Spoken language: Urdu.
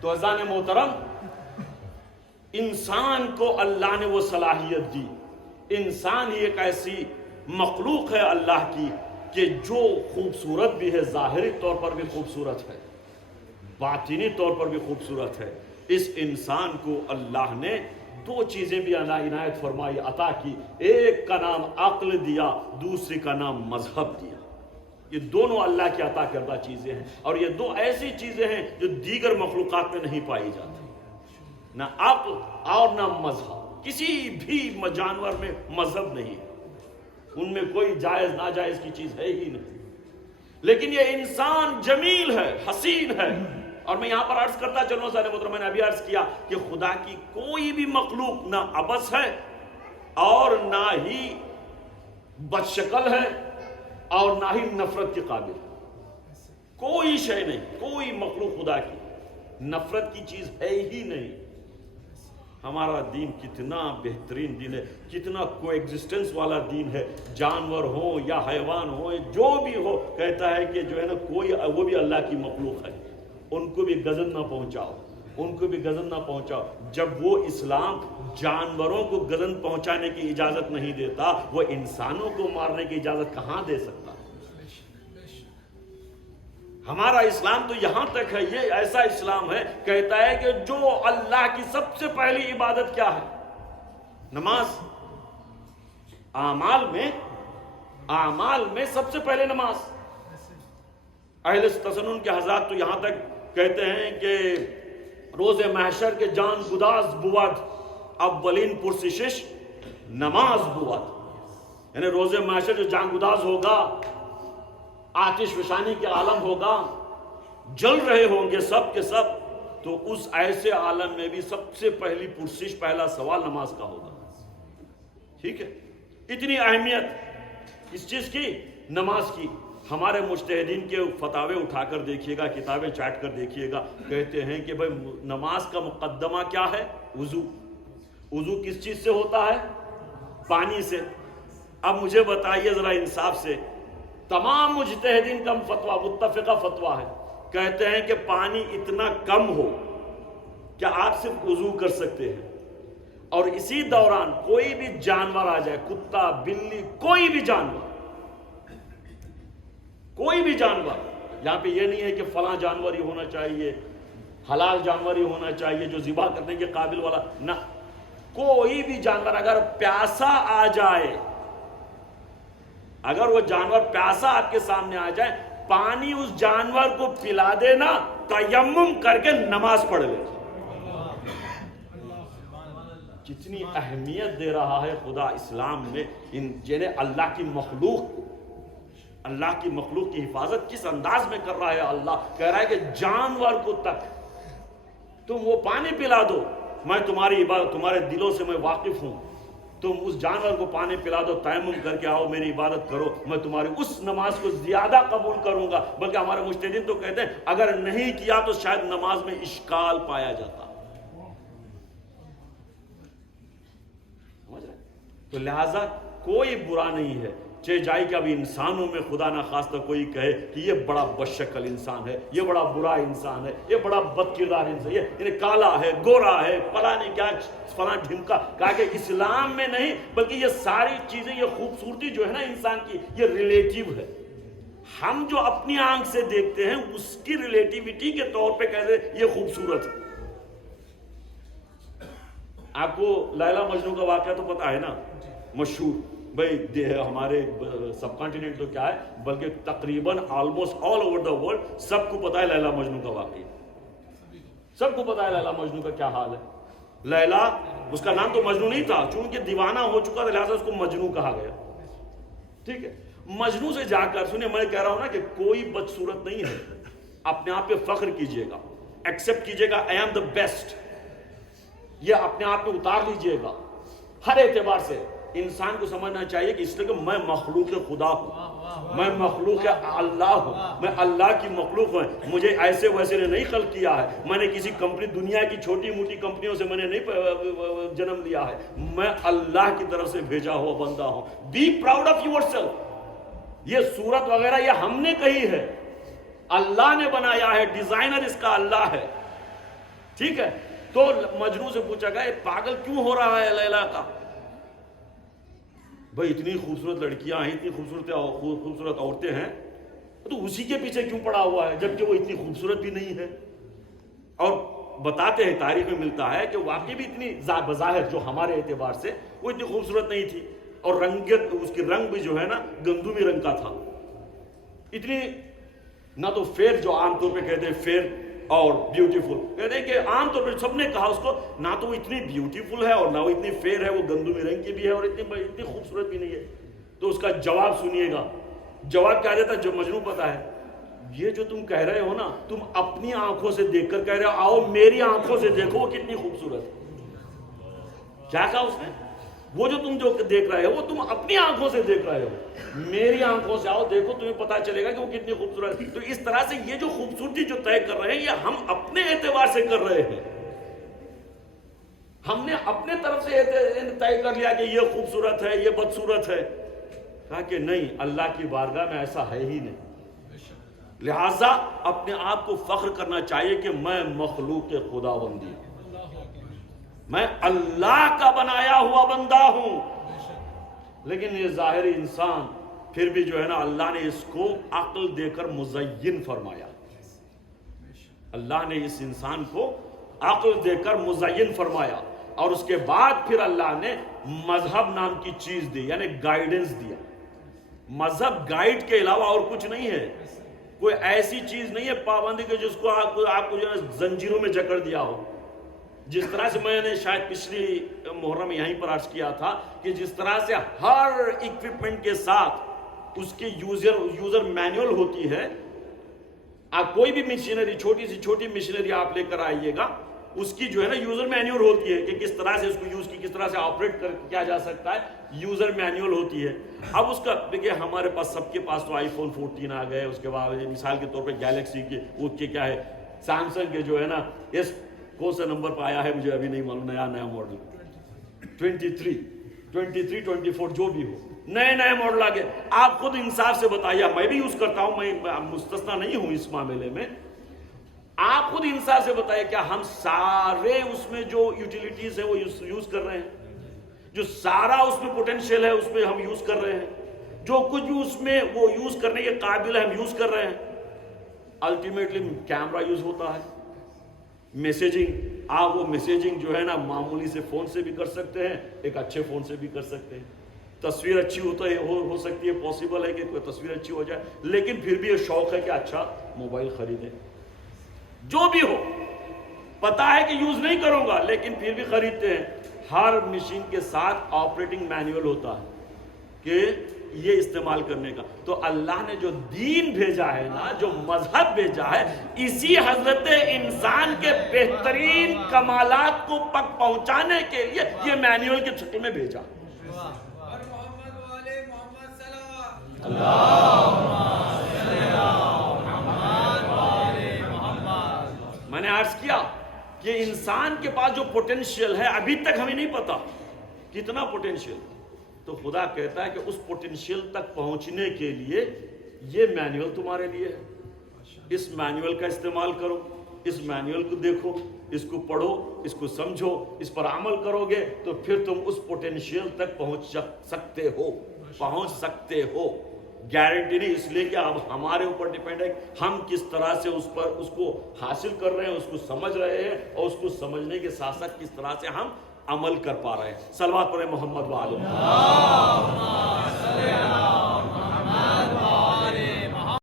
تو عزیزان محترم، انسان کو اللہ نے وہ صلاحیت دی. انسان ہی ایک ایسی مخلوق ہے اللہ کی کہ جو خوبصورت بھی ہے، ظاہری طور پر بھی خوبصورت ہے، باطنی طور پر بھی خوبصورت ہے. اس انسان کو اللہ نے دو چیزیں بھی عنایت فرمائی، عطا کی. ایک کا نام عقل دیا، دوسری کا نام مذہب دیا. یہ دونوں اللہ کی عطا کردہ چیزیں ہیں، اور یہ دو ایسی چیزیں ہیں جو دیگر مخلوقات میں نہیں پائی جاتی. نہ عقل اور نہ مذہب. کسی بھی جانور میں مذہب نہیں ہے، ان میں کوئی جائز ناجائز کی چیز ہے ہی نہیں. لیکن یہ انسان جمیل ہے، حسین ہے. اور میں یہاں پر عرض کرتا چلوں، سارے محترم، میں نے ابھی عرض کیا کہ خدا کی کوئی بھی مخلوق نہ عبث ہے اور نہ ہی بدشکل ہے اور نہ ہی نفرت کے قابل. کوئی شے نہیں، کوئی مخلوق خدا کی نفرت کی چیز ہے ہی نہیں. ہمارا دین کتنا بہترین دین ہے، کتنا کو ایگزسٹنس والا دین ہے. جانور ہو یا حیوان ہو، جو بھی ہو، کہتا ہے کہ جو ہے نا کوئی وہ بھی اللہ کی مخلوق ہے، ان کو بھی غضب نہ پہنچاؤ، ان کو بھی غضب نہ پہنچاؤ. جب وہ اسلام جانوروں کو غضب پہنچانے کی اجازت نہیں دیتا، وہ انسانوں کو مارنے کی اجازت کہاں دے سکتا؟ ہمارا اسلام تو یہاں تک ہے، یہ ایسا اسلام ہے، کہتا ہے کہ جو اللہ کی سب سے پہلی عبادت کیا ہے؟ نماز. اعمال میں سب سے پہلے نماز. اہل تسنن کے حضرات تو یہاں تک کہتے ہیں کہ روز محشر کے جان گداز بود اولین پرسشش نماز بود. یعنی روز محشر جو جان گداز ہوگا، آتش فشانی کے عالم ہوگا، جل رہے ہوں گے سب کے سب، تو اس ایسے عالم میں بھی سب سے پہلی پرسش، پہلا سوال نماز کا ہوگا. ٹھیک ہے؟ اتنی اہمیت اس چیز کی، نماز کی. ہمارے مجتہدین کے فتاوے اٹھا کر دیکھیے گا، کتابیں چاٹ کر دیکھیے گا، کہتے ہیں کہ بھائی نماز کا مقدمہ کیا ہے؟ وضو. وضو کس چیز سے ہوتا ہے؟ پانی سے. اب مجھے بتائیے ذرا انصاف سے، تمام مجتہدین کا فتویٰ متفقہ فتویٰ ہے، کہتے ہیں کہ پانی اتنا کم ہو کہ آپ صرف وضو کر سکتے ہیں، اور اسی دوران کوئی بھی جانور آ جائے، کتا، بلی، کوئی بھی جانور، یہاں پہ یہ نہیں ہے کہ فلاں جانور ہی ہونا چاہیے، حلال جانور ہی ہونا چاہیے جو ذبح کرنے کے قابل والا، نہ، کوئی بھی جانور اگر پیاسا آ جائے، اگر وہ جانور پیاسا آپ کے سامنے آ جائے، پانی اس جانور کو پلا دینا، تیمم کر کے نماز پڑھ لے. کتنی اہمیت دے رہا ہے خدا اسلام میں جنہیں اللہ کی مخلوق کی حفاظت کس انداز میں کر رہا ہے. اللہ کہہ رہا ہے کہ جانور کو تک تم وہ پانی پلا دو، میں تمہاری عبادت، تمہارے دلوں سے میں واقف ہوں، تم اس جانور کو پانی پلا دو، تیمم کر کے آؤ، میری عبادت کرو، میں تمہاری اس نماز کو زیادہ قبول کروں گا. بلکہ ہمارے مجتہدین تو کہتے ہیں اگر نہیں کیا تو شاید نماز میں اشکال پایا جاتا. سمجھ رہے؟ تو لہٰذا کوئی برا نہیں ہے، چاہے جائے کہ ابھی انسانوں میں خدا نہ خواستہ کوئی کہے کہ یہ بڑا بدشکل انسان ہے، یہ بڑا برا انسان ہے، یہ بڑا بد کردار انسان ہے، یہ کالا ہے، گورا ہے، فلاں نہیں کیا، فلاں ڈھمکا. کہا کہ اسلام میں نہیں، بلکہ یہ ساری چیزیں، یہ خوبصورتی جو ہے نا انسان کی، یہ ریلیٹیو ہے. ہم جو اپنی آنکھ سے دیکھتے ہیں اس کی ریلیٹیوٹی کے طور پہ کہتے ہیں یہ خوبصورت ہے. آپ کو لیلا مجنو کا واقعہ تو پتا ہے نا، مشہور. بھائی ہمارے سب کانٹیننٹ تو کیا ہے، بلکہ تقریباً almost all over the world سب کو پتا ہے لیلا مجنو کا واقعہ. سب کو پتا ہے لیلا مجنو کا کیا حال ہے. لیلا، اس کا نام تو مجنو نہیں تھا، چونکہ دیوانہ ہو چکا تھا لہٰذا اس کو مجنو کہا گیا. ٹھیک ہے؟ مجنو سے جا کر سنیں، میں کہہ رہا ہوں نا کہ کوئی بدصورت نہیں ہے. اپنے آپ پہ فخر کیجئے گا، ایکسپٹ کیجئے گا، I am the best. یہ اپنے آپ پہ اتار لیجئے گا. ہر اعتبار سے انسان کو سمجھنا چاہیے کہ اس لیے کہ میں مخلوق خدا ہوں، میں مخلوق اللہ ہوں، میں اللہ کی مخلوق ہوں. مجھے ایسے ویسے نے نہیں خلق کیا ہے، میں نے کسی کمپنی، دنیا کی چھوٹی موٹی کمپنیوں سے میں نے نہیں جنم لیا ہے، میں اللہ کی طرف سے بھیجا ہوا بندہ ہوں. Be proud of your self. یہ صورت وغیرہ یہ ہم نے کہی ہے، اللہ نے بنایا ہے، ڈیزائنر اس کا اللہ ہے. ٹھیک ہے. تو مجنوں سے پوچھا گیا پاگل کیوں ہو رہا ہے لیلا کا؟ بھائی اتنی خوبصورت لڑکیاں ہیں، اتنی خوبصورت عورتیں ہیں، تو اسی کے پیچھے کیوں پڑا ہوا ہے جبکہ وہ اتنی خوبصورت بھی نہیں ہے؟ اور بتاتے ہیں تاریخ میں ملتا ہے کہ واقعی بھی اتنی بظاہر جو ہمارے اعتبار سے وہ اتنی خوبصورت نہیں تھی، اور رنگت اس کی رنگ بھی جو ہے نا گندمی رنگ کا تھا. اتنی نہ تو فیئر جو عام طور پہ کہتے ہیں فیئر اور بیوٹیفل، کہتے ہیں کہ عام طور پہ سب نے کہا اس کو نہ تو وہ اتنی بیوٹیفل ہے اور نہ وہ اتنی فیئر ہے، وہ گندمی رنگ کی بھی ہے اور اتنی خوبصورت بھی نہیں ہے. تو اس کا جواب سنیے گا. جواب کیا دیتا جو مجنوں پتا ہے، یہ جو تم کہہ رہے ہو نا تم اپنی آنکھوں سے دیکھ کر کہہ رہے ہو، آؤ میری آنکھوں سے دیکھو وہ کتنی خوبصورت ہے. کیا کہا اس نے؟ وہ جو تم جو دیکھ رہے ہو وہ تم اپنی آنکھوں سے دیکھ رہے ہو، میری آنکھوں سے آؤ دیکھو تمہیں پتا چلے گا کہ وہ کتنی خوبصورت ہے. تو اس طرح سے یہ جو خوبصورتی جو طے کر رہے ہیں یہ ہم اپنے اعتبار سے کر رہے ہیں. ہم نے اپنے طرف سے طے کر لیا کہ یہ خوبصورت ہے یہ بدصورت ہے. کہا کہ نہیں، اللہ کی بارگاہ میں ایسا ہے ہی نہیں. لہٰذا اپنے آپ کو فخر کرنا چاہیے کہ میں مخلوق خداوندی ہوں، میں اللہ کا بنایا ہوا بندہ ہوں. لیکن یہ ظاہری انسان پھر بھی جو ہے نا اللہ نے اس کو عقل دے کر مزین فرمایا. اللہ نے اس انسان کو عقل دے کر مزین فرمایا، اور اس کے بعد پھر اللہ نے مذہب نام کی چیز دی، یعنی گائیڈنس دیا. مذہب گائیڈ کے علاوہ اور کچھ نہیں ہے، کوئی ایسی چیز نہیں ہے پابندی کے جس کو آپ کو جو ہے زنجیروں میں جکڑ دیا ہو. جس طرح سے میں نے شاید پچھلی محرم یہیں پر عرض کیا تھا کہ جس طرح سے ہر ایکوپمنٹ کے ساتھ اس کی یوزر مینول ہوتی ہے. آپ کوئی بھی مشینری، چھوٹی سی چھوٹی مشینری آپ لے کر آئیے گا، اس کی جو ہے نا یوزر مینول ہوتی ہے کہ کس طرح سے اس کو یوز کی، کس طرح سے آپریٹ کیا جا سکتا ہے، یوزر مینول ہوتی ہے. اب اس کا دیکھیے ہمارے پاس سب کے پاس تو آئی فون 14 آ گئے، اس کے بعد مثال کے طور پہ گیلیکسی کے وہ کیا ہے، سیمسنگ کے جو ہے نا اس کون سا نمبر پہ آیا ہے مجھے ابھی نہیں معلوم، نیا ماڈل 23 24 جو بھی ہو، نئے ماڈل آ گئے. آپ خود انصاف سے بتائیے، میں بھی یوز کرتا ہوں، میں مستثنا نہیں ہوں اس معاملے میں. آپ خود انصاف سے بتائیے کیا ہم سارے اس میں جو یوٹیلیٹیز ہیں وہ یوز کر رہے ہیں؟ جو سارا اس میں پوٹینشیل ہے اس میں ہم یوز کر رہے ہیں؟ جو کچھ بھی اس میں وہ یوز کرنے کے قابل ہے ہم یوز کر رہے ہیں؟ الٹیمیٹلی کیمرہ یوز ہوتا ہے، میسیجنگ، آپ وہ میسیجنگ جو ہے نا معمولی سے فون سے بھی کر سکتے ہیں، ایک اچھے فون سے بھی کر سکتے ہیں. تصویر اچھی ہو سکتی ہے، پاسبل ہے کہ کوئی تصویر اچھی ہو جائے، لیکن پھر بھی یہ شوق ہے کہ اچھا موبائل خریدیں. جو بھی ہو پتا ہے کہ یوز نہیں کروں گا لیکن پھر بھی خریدتے ہیں. ہر مشین کے ساتھ آپریٹنگ مینول ہوتا ہے کہ یہ استعمال کرنے کا. تو اللہ نے جو دین بھیجا ہے نا، جو مذہب بھیجا ہے، اسی حضرت انسان کے بہترین کمالات کو پک پہنچانے کے لیے یہ مینول کی شکل میں بھیجا. میں نے عرض کیا کہ انسان کے پاس جو پوٹینشیل ہے ابھی تک ہمیں نہیں پتا کتنا پوٹینشیل. تو خدا کہتا ہے کہ اس پوٹینشیل تک پہنچنے کے لیے یہ مینول تمہارے لیے ہے. اس مینول کا استعمال کرو، اس مینول کو دیکھو، اس کو پڑھو، اس کو سمجھو، اس پر عمل کرو گے تو پھر تم اس پوٹینشیل تک پہنچ سکتے ہو. گارنٹی نہیں، اس لیے کہ اب ہمارے اوپر ڈیپینڈ ہے ہم کس طرح سے اس کو حاصل کر رہے ہیں، اس کو سمجھ رہے ہیں، اور اس کو سمجھنے کے ساتھ ساتھ کس طرح سے ہم عمل کر پا رہے ہیں. صلوات پڑھیں محمد وآلہ.